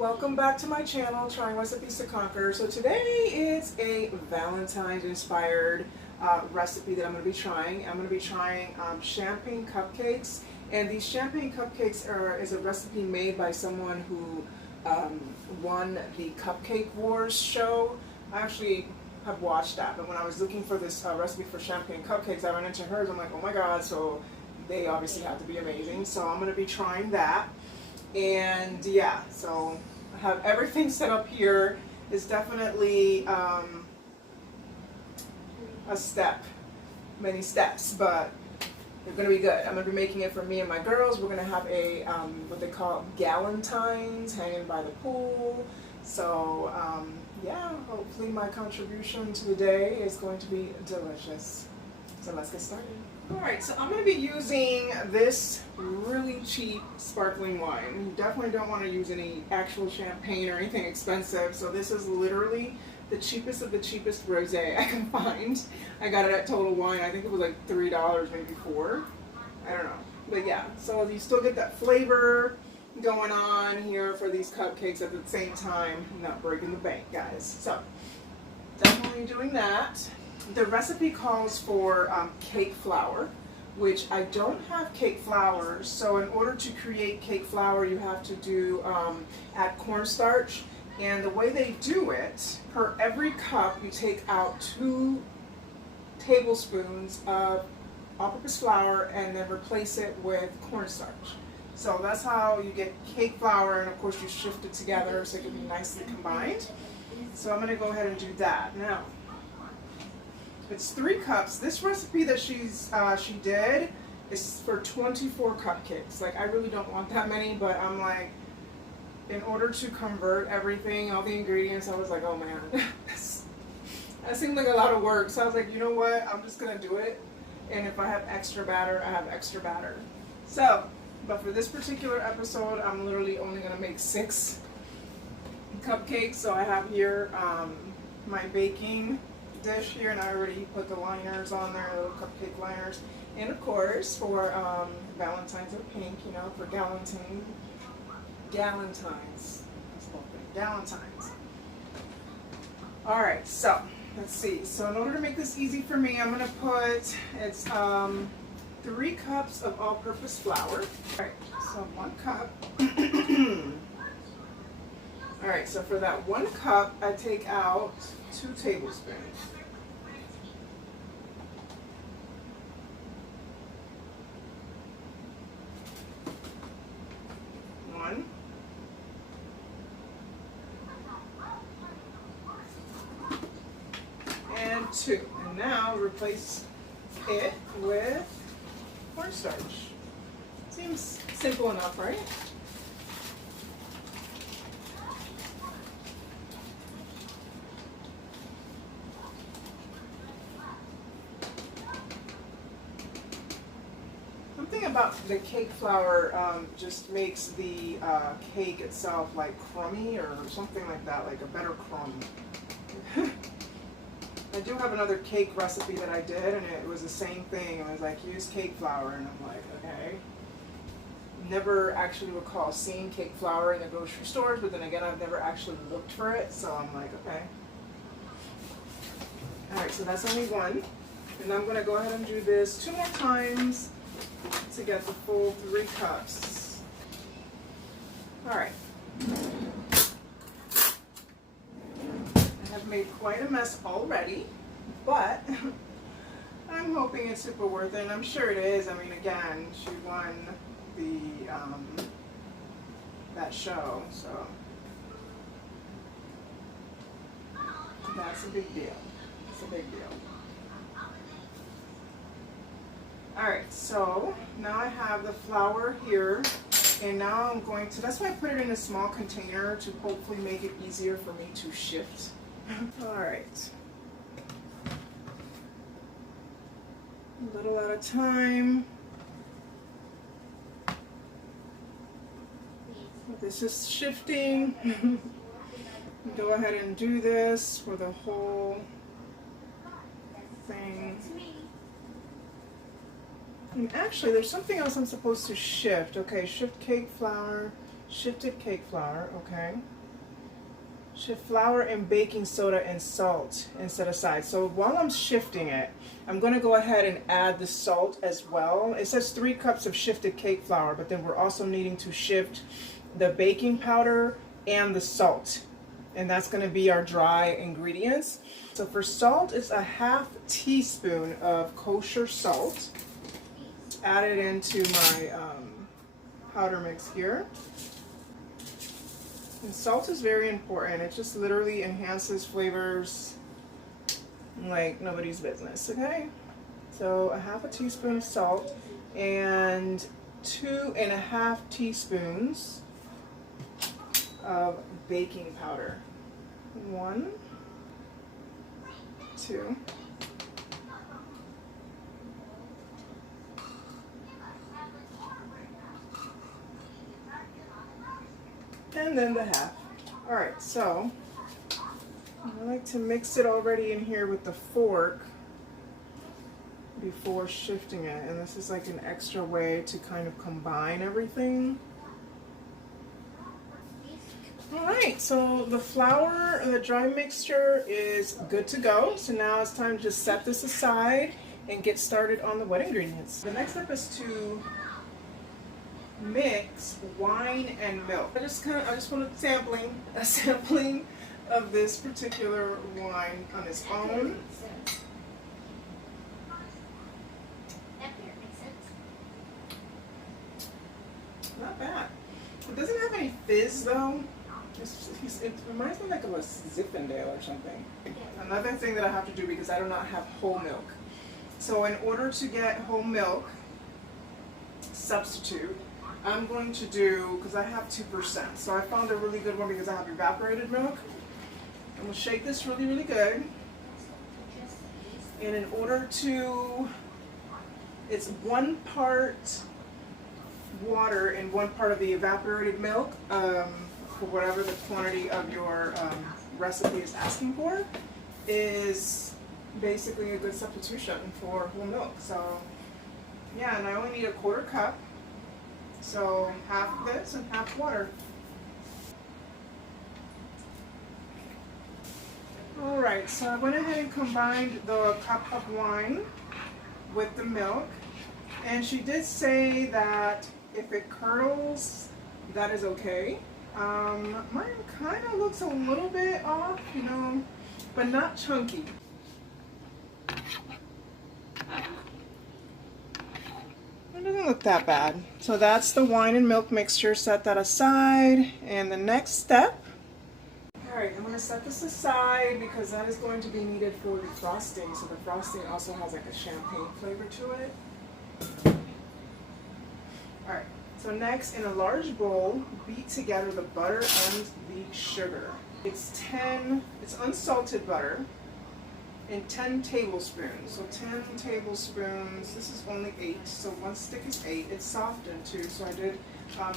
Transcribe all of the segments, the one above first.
Welcome back to my channel, Trying Recipes to Conquer. So today is a Valentine's inspired recipe that I'm going to be trying. I'm going to be trying champagne cupcakes, and these champagne cupcakes is a recipe made by someone who won the Cupcake Wars show. I actually have watched that, but when I was looking for this recipe for champagne cupcakes, I ran into hers. I'm like, oh my god, so they obviously have to be amazing. So I'm going to be trying that. And yeah, so I have everything set up here. It's definitely a step, many steps, but they're going to be good. I'm going to be making it for me and my girls. We're going to have a, what they call Valentines, hanging by the pool. So yeah, hopefully my contribution to the day is going to be delicious. So let's get started. Alright, so I'm going to be using this really cheap sparkling wine. You definitely don't want to use any actual champagne or anything expensive. So this is literally the cheapest of the cheapest rosé I can find. I got it at Total Wine. I think it was like $3, maybe $4. I don't know. But yeah, so you still get that flavor going on here for these cupcakes at the same time. Not breaking the bank, guys. So definitely doing that. The recipe calls for cake flour, which I don't have cake flour, so in order to create cake flour you have to do add cornstarch, and the way they do it, per every cup you take out 2 tablespoons of all-purpose flour and then replace it with cornstarch. So that's how you get cake flour, and of course you shift it together so it can be nicely combined. So I'm going to go ahead and do that now. It's 3 cups. This recipe that she did is for 24 cupcakes. Like, I really don't want that many, but I'm like, in order to convert everything, all the ingredients, I was like, oh man, that seemed like a lot of work. So I was like, you know what, I'm just gonna do it. And if I have extra batter, I have extra batter. So, but for this particular episode, I'm literally only gonna make 6 cupcakes. So I have here my baking dish here, and I already put the liners on there, little cupcake liners, and of course for Valentine's are pink, you know, for Valentines. Alright, so let's see. So in order to make this easy for me, I'm going to put, it's 3 cups of all-purpose flour. Alright, so 1 cup. Alright, so for that 1 cup, I take out 2 tablespoons. One. And 2. And now replace it with cornstarch. Seems simple enough, right? Something about the cake flour just makes the cake itself like crummy or something like that, like a better crumb. I do have another cake recipe that I did, and it was the same thing. It was like, use cake flour, and I'm like, okay. Never actually recall seeing cake flour in the grocery stores, but then again, I've never actually looked for it, so I'm like, okay. Alright, so that's only 1. And I'm going to go ahead and do this 2 more times to get the full 3 cups. Alright. I have made quite a mess already, but I'm hoping it's super worth it, and I'm sure it is. I mean, again, she won the that show, so that's a big deal. It's a big deal. Alright, so now I have the flour here, and now I'm going to, that's why I put it in a small container to hopefully make it easier for me to shift. Alright. A little at a time. This is shifting. Go ahead and do this for the whole thing. And actually, there's something else I'm supposed to shift. Okay, shift cake flour, Shifted cake flour, okay. Shift flour and baking soda and salt and set aside. So while I'm shifting it, I'm going to go ahead and add the salt as well. It says 3 cups of shifted cake flour, but then we're also needing to shift the baking powder and the salt. And that's going to be our dry ingredients. So for salt, it's a ½ teaspoon of kosher salt. Add it into my powder mix here. And salt is very important. It just literally enhances flavors like nobody's business, okay? So a ½ teaspoon of salt and 2½ teaspoons of baking powder. 1, 2. And then the half. All right, so I like to mix it already in here with the fork before shifting it. And this is like an extra way to kind of combine everything. All right, so the flour, the dry mixture is good to go. So now it's time to just set this aside and get started on the wet ingredients. The next step is to mix wine and milk. I just want a sampling of this particular wine on its own. Not bad. It doesn't have any fizz though. It reminds me like of a Zinfandel or something. Another thing that I have to do because I do not have whole milk. So in order to get whole milk substitute, I'm going to do, because I have 2%, so I found a really good one because I have evaporated milk. I'm going to shake this really, really good. And in order to, it's 1 part water and 1 part of the evaporated milk for whatever the quantity of your recipe is asking for, is basically a good substitution for whole milk. So yeah, and I only need a 1/4 cup. So half this and half water. Alright, so I went ahead and combined the cup of wine with the milk. And she did say that if it curdles, that is okay. Mine kind of looks a little bit off, you know, but not chunky. It doesn't look that bad. So that's the wine and milk mixture. Set that aside. And the next step. Alright, I'm going to set this aside because that is going to be needed for the frosting. So the frosting also has like a champagne flavor to it. Alright, so next in a large bowl, beat together the butter and the sugar. It's unsalted butter. In 10 tablespoons. So 10 tablespoons, this is only 8, so 1 stick is 8. It's softened too, so I did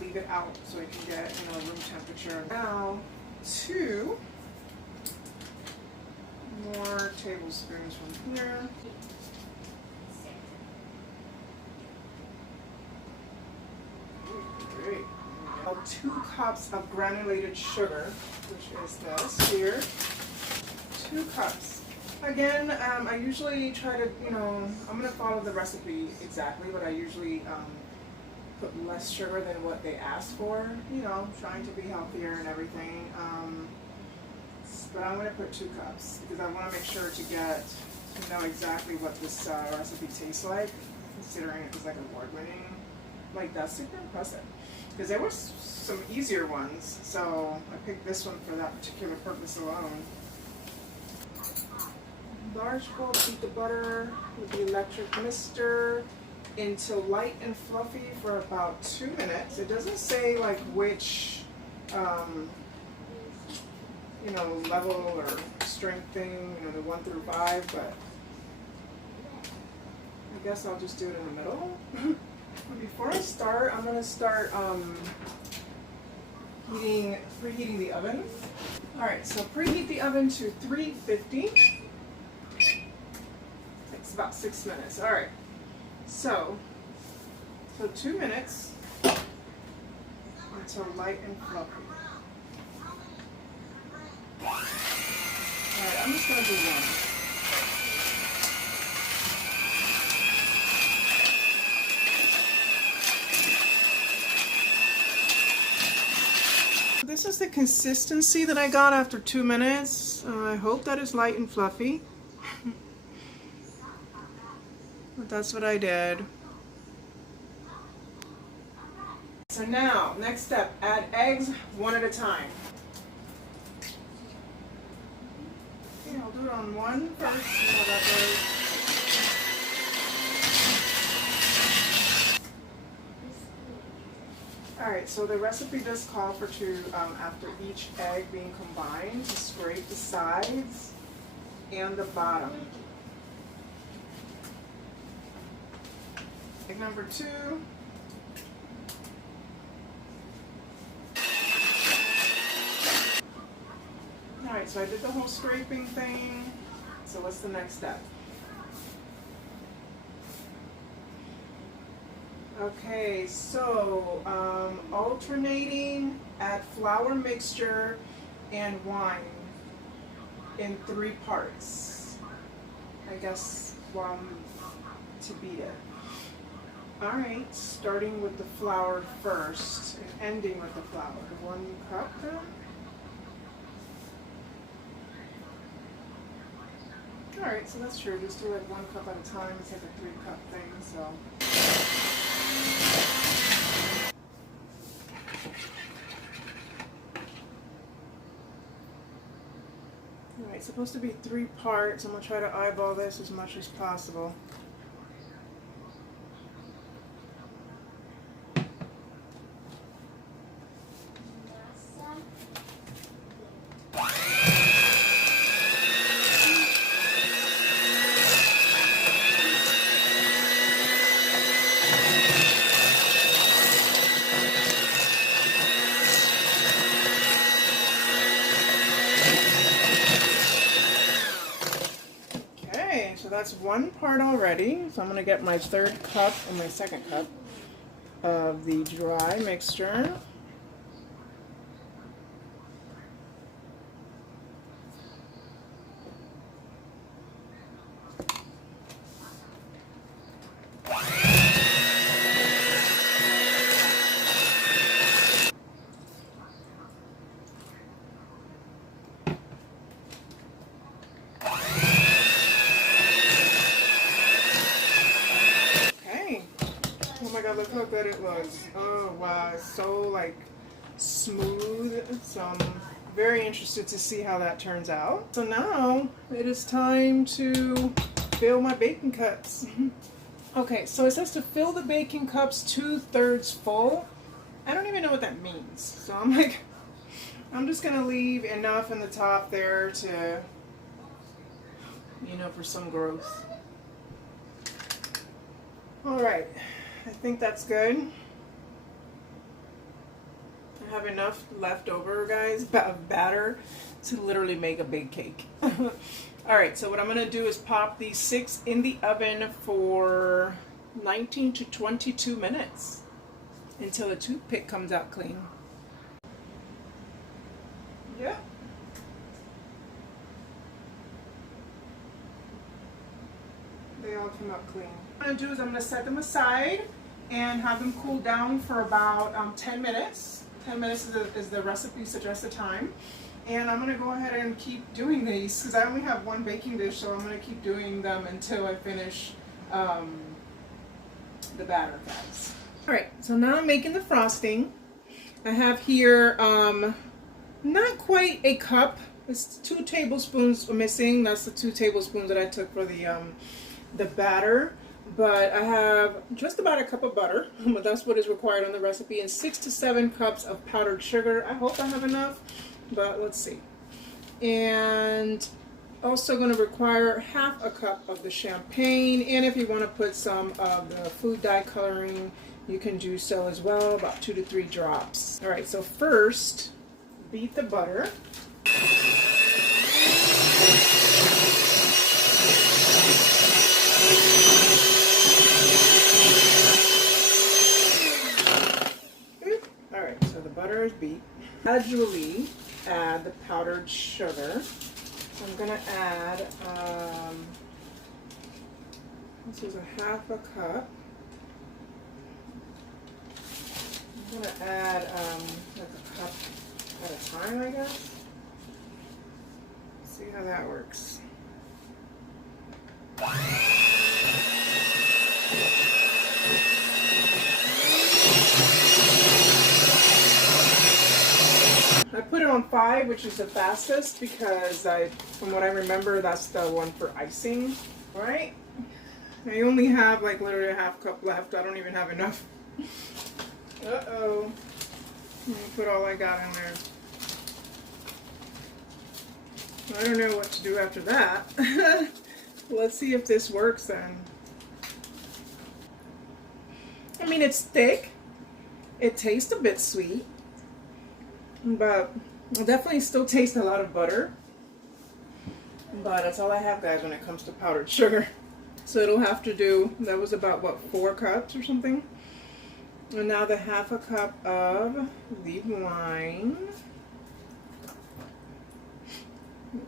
leave it out so it can get room temperature. Now 2 more tablespoons from here. Great. Now 2 cups of granulated sugar, which is this here. 2 cups. Again, I usually try to, I'm going to follow the recipe exactly, but I usually put less sugar than what they ask for, trying to be healthier and everything. But I'm going to put 2 cups because I want to make sure to know exactly what this recipe tastes like, considering it was like award-winning. Like, that's super impressive. Because there were some easier ones, so I picked this one for that particular purpose alone. Large bowl, beat the butter with the electric mister until light and fluffy for about 2 minutes. It doesn't say like which, level or strength thing, the 1 through 5, but I guess I'll just do it in the middle. Before I start, I'm going to start preheating the oven. Alright, so preheat the oven to 350. Takes about 6 minutes. Alright, so 2 minutes. until light and fluffy. Alright, I'm just going to do one. This is the consistency that I got after 2 minutes. I hope that is light and fluffy. But that's what I did. So now, next step, add eggs one at a time. Okay, I'll do it on one first, see how that goes. Alright, so the recipe does call for after each egg being combined, to scrape the sides and the bottom. Egg number 2. Alright, so I did the whole scraping thing. So what's the next step? Okay, so alternating, add flour mixture and wine in 3 parts. I guess to beat it. Alright, starting with the flour first and ending with the flour. 1 cup then? Alright, so that's true. Just do it 1 cup at a time. It's like a 3-cup thing, so. Alright, it's supposed to be 3 parts. I'm going to try to eyeball this as much as possible. So that's 1 part already. So I'm going to get my 3rd cup and my 2nd cup of the dry mixture. Look how good it looks. Oh wow, it's so like smooth. So I'm very interested to see how that turns out. So now it is time to fill my baking cups. Okay, so it says to fill the baking cups 2/3 full. I don't even know what that means. So I'm just gonna leave enough in the top there to, for some growth. All right. I think that's good. I have enough left over, guys, of batter to literally make a big cake. Alright, so what I'm going to do is pop these 6 in the oven for 19 to 22 minutes until the toothpick comes out clean. Yeah. They all come out clean. What I'm going to do is I'm going to set them aside and have them cool down for about 10 minutes. 10 minutes is the recipe suggested time. And I'm going to go ahead and keep doing these because I only have 1 baking dish, so I'm going to keep doing them until I finish the batter, guys. Alright, so now I'm making the frosting. I have here not quite a cup. It's 2 tablespoons missing. That's the 2 tablespoons that I took for the batter. But I have just about a cup of butter, but that's what is required on the recipe, and 6 to 7 cups of powdered sugar. I hope I have enough, but let's see. And also going to require half a cup of the champagne, and if you want to put some of the food dye coloring, you can do so as well, about 2 to 3 drops. All right, so first, beat the butter. Paris beet. Gradually add the powdered sugar. So I'm gonna add, this is a half a cup. I'm gonna add like a cup at a time, I guess. See how that works. I put it on 5, which is the fastest, because from what I remember, that's the one for icing. All right. I only have like literally a half cup left. I don't even have enough. Uh-oh. Let me put all I got in there. I don't know what to do after that. Let's see if this works then. I mean, it's thick. It tastes a bit sweet. But I definitely still taste a lot of butter. But that's all I have, guys, when it comes to powdered sugar. So it'll have to do, that was about, what, 4 cups or something? And now the half a cup of the wine.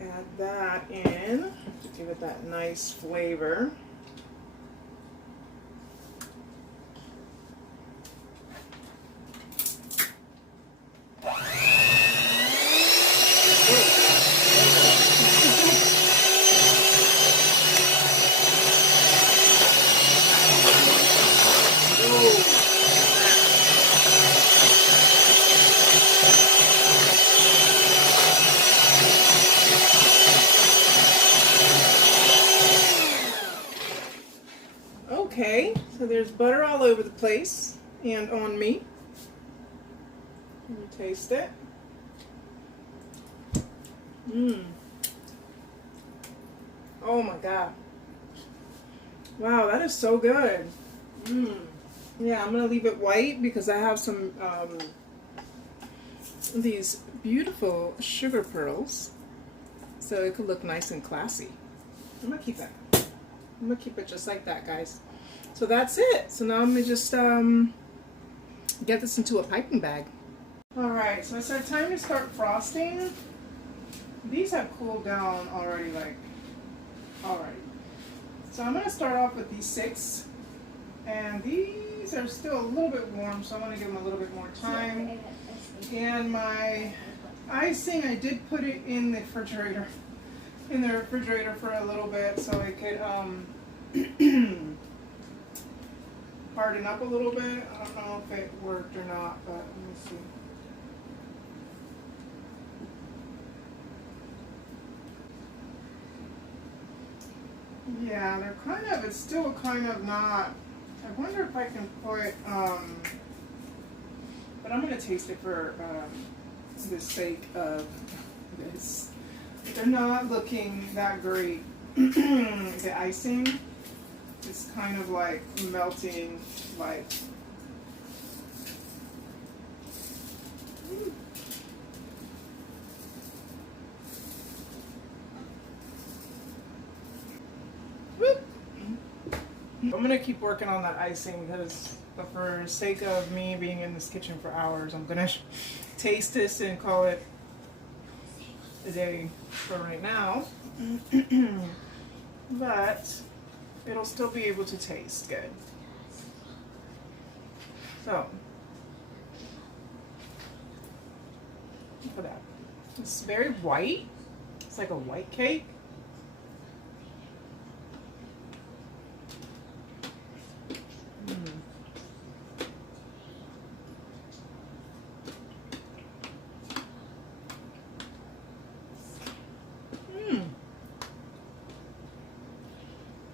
Add that in to give it that nice flavor. Okay, so there's butter all over the place and on me. Let me taste it. Mmm. Oh my God. Wow, that is so good. Mmm. Yeah, I'm gonna leave it white because I have some these beautiful sugar pearls, so it could look nice and classy. I'm gonna keep that. I'm gonna keep it just like that, guys. So that's it. So now I'm gonna just get this into a piping bag. All right, so it's our time to start frosting. These have cooled down already, already. So I'm gonna start off with these 6, and these are still a little bit warm, so I'm gonna give them a little bit more time. And my icing, I did put it in the refrigerator. For a little bit so it could harden up a little bit. I don't know if it worked or not, but let me see. Yeah, they're it's still kind of not. I wonder if I can put, but I'm going to taste it for the sake of this. They're not looking that great. The icing is kind of like melting, like. I'm gonna keep working on that icing because, for sake of me being in this kitchen for hours, I'm gonna taste this and call it a day for right now. But it'll still be able to taste good. So, look at that. It's very white. It's like a white cake.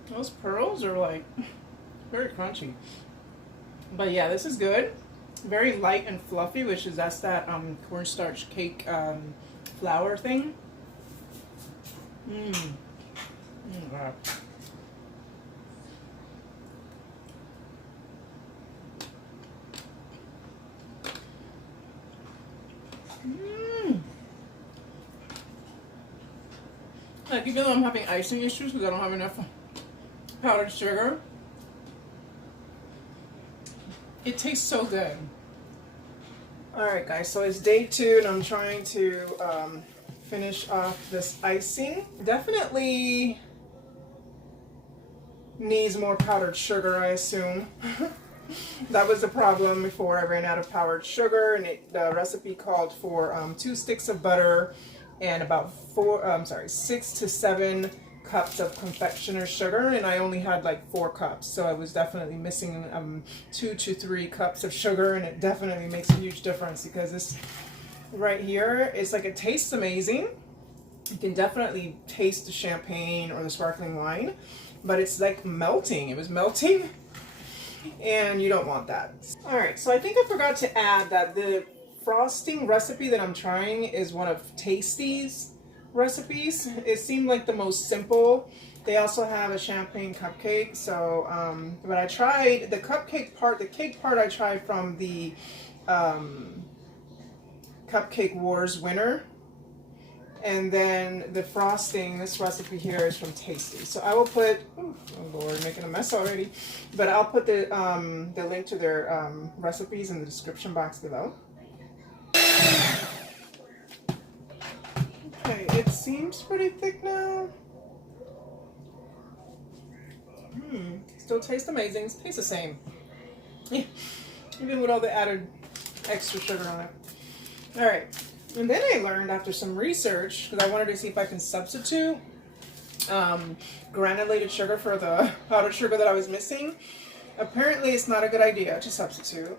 Those pearls are like very crunchy. But yeah, this is good. Very light and fluffy, which is that's that cornstarch cake flour thing. God. Like, even though I'm having icing issues because I don't have enough powdered sugar, it tastes so good. Alright guys, so it's day 2 and I'm trying to finish off this icing. Definitely needs more powdered sugar, I assume. That was the problem before. I ran out of powdered sugar, and the recipe called for 2 sticks of butter and about 6 to 7 cups of confectioner's sugar, and I only had like 4 cups, so I was definitely missing 2 to 3 cups of sugar, and it definitely makes a huge difference because this right here is like, it tastes amazing. You can definitely taste the champagne or the sparkling wine, but it's like melting. It was melting, and you don't want that. All right, so I think I forgot to add that the frosting recipe that I'm trying is one of Tasty's recipes. It seemed like the most simple. They also have a champagne cupcake, so but I tried the cupcake part, the cake part I tried from the Cupcake Wars winner, and then the frosting, this recipe here is from Tasty. So I will put, oh Lord, making a mess already, but I'll put the link to their recipes in the description box below. Okay, it seems pretty thick now. Still tastes amazing. It tastes the same. Even with all the added extra sugar on it. Alright, and then I learned after some research, because I wanted to see if I can substitute granulated sugar for the powdered sugar that I was missing. Apparently it's not a good idea to substitute,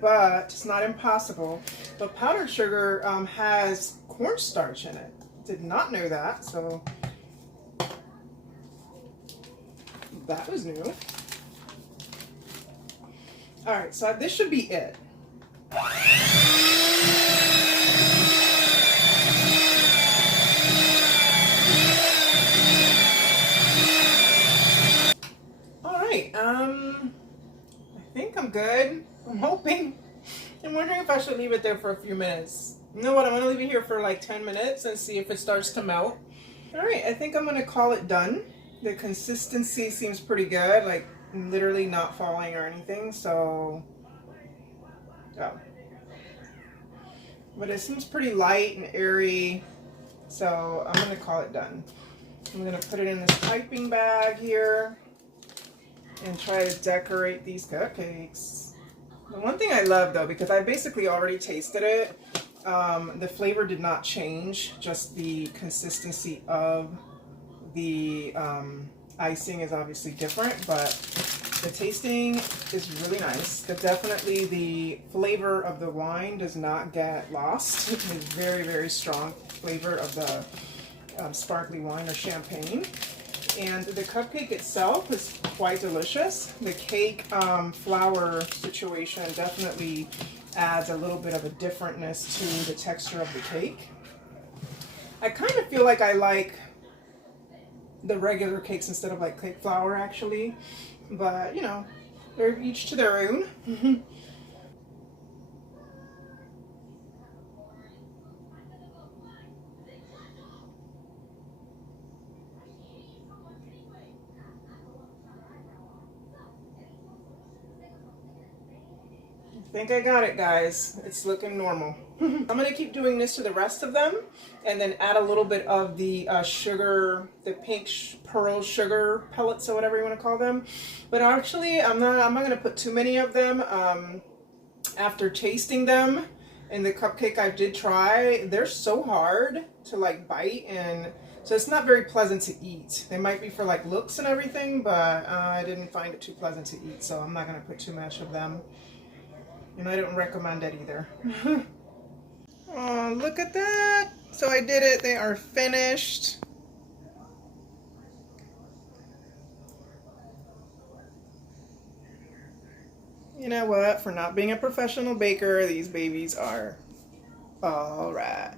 but it's not impossible. But powdered sugar has cornstarch in it. Did not know that, so that was new. Alright, so this should be it. Alright, I think I'm good. I'm hoping. I'm wondering if I should leave it there for a few minutes. You know what, I'm going to leave it here for like 10 minutes and see if it starts to melt. Alright, I think I'm going to call it done. The consistency seems pretty good, like literally not falling or anything, so... Oh. But it seems pretty light and airy, so I'm going to call it done. I'm going to put it in this piping bag here and try to decorate these cupcakes. The one thing I love though, because I basically already tasted it, the flavor did not change, just the consistency of the icing is obviously different, but the tasting is really nice. Definitely the flavor of the wine does not get lost. It's very, very strong flavor of the sparkly wine or champagne. And the cupcake itself is quite delicious. The cake flour situation definitely adds a little bit of a differentness to the texture of the cake. I kind of feel like I like the regular cakes instead of like cake flour actually, but you know, they're each to their own. I think I got it, guys. It's looking normal. I'm going to keep doing this to the rest of them and then add a little bit of the sugar, the pink pearl sugar pellets or whatever you want to call them. But actually, I'm not going to put too many of them. After tasting them in the cupcake I did try, they're so hard to like bite, and so it's not very pleasant to eat. They might be for like looks and everything, but I didn't find it too pleasant to eat, so I'm not going to put too much of them. And I don't recommend it either. Oh, look at that. So I did it. They are finished. You know what? For not being a professional baker, these babies are all right.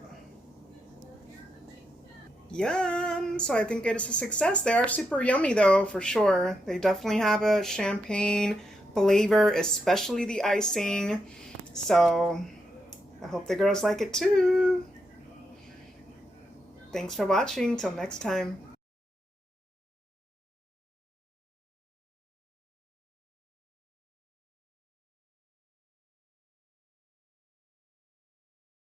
Yum! So I think it is a success. They are super yummy though, for sure. They definitely have a champagne flavor, especially the icing. So I hope the girls like it too. Thanks for watching. Till next time.